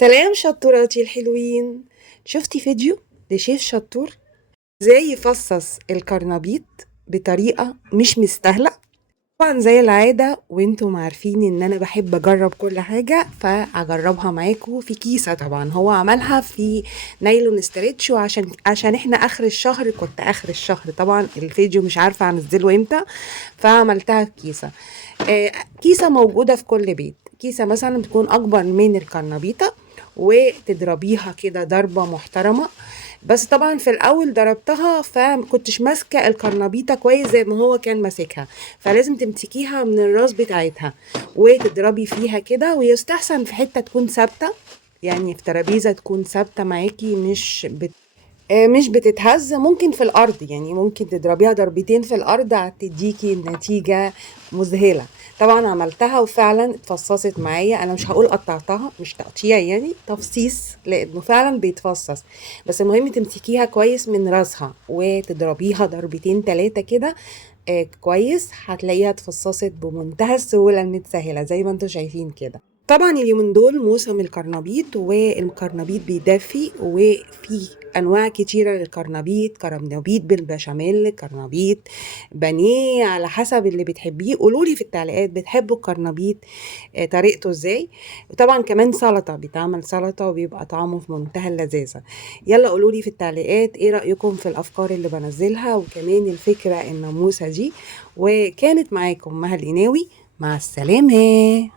سلام شطوراتي الحلوين. شفتي فيديو لشيف شطور ازاي يفصص الكرنبيط بطريقة مش مستاهلة؟ طبعا زي العادة وانتم عارفين ان انا بحب اجرب كل حاجة فاجربها معاكم في كيسة. طبعا هو عملها في نايلون ستريتش، وعشان احنا اخر الشهر، كنت اخر الشهر طبعا الفيديو مش عارفة انزله امتى، فعملتها في كيسة. كيسة موجودة في كل بيت، كيسة مثلا بتكون أكبر من الكرنبيطة وتضربيها كده ضربة محترمة. بس طبعا في الأول ضربتها فمكنتش ماسكة الكرنبيطة كويس زي ما هو كان ماسكها، فلازم تمسكيها من الراس بتاعتها وتضربي فيها كده، ويستحسن في حتة تكون ثابتة، يعني في ترابيزة تكون ثابتة معاكي، مش بتتهز. ممكن في الارض، يعني ممكن تضربيها ضربتين في الارض هتديكي نتيجة مذهلة. طبعا عملتها وفعلا اتفصصت معايا. انا مش هقول قطعتها، مش تقطيع، يعني تفصيص، لانه فعلا بيتفصص. بس المهم تمسكيها كويس من راسها وتضربيها ضربتين تلاتة كده. كويس، هتلاقيها اتفصصت بمنتهى السهولة المتسهلة زي ما انتوا شايفين كده. طبعا اليومين دول موسم الكرنبيط، والكرنبيط بيدفي، وفي انواع كتيره للكرنبيط: كرنبيط بالبشاميل، كرنبيط بانيه، على حسب اللي بتحبيه. قولوا لي في التعليقات بتحبوا الكرنبيط طريقته ازاي. وطبعا كمان سلطه، بيتعمل سلطه وبيبقى طعمه في منتهى اللذاذه. يلا قولوا لي في التعليقات ايه رايكم في الافكار اللي بنزلها، وكمان الفكره الناموسه دي. وكانت معاكم مها القناوي، مع السلامه.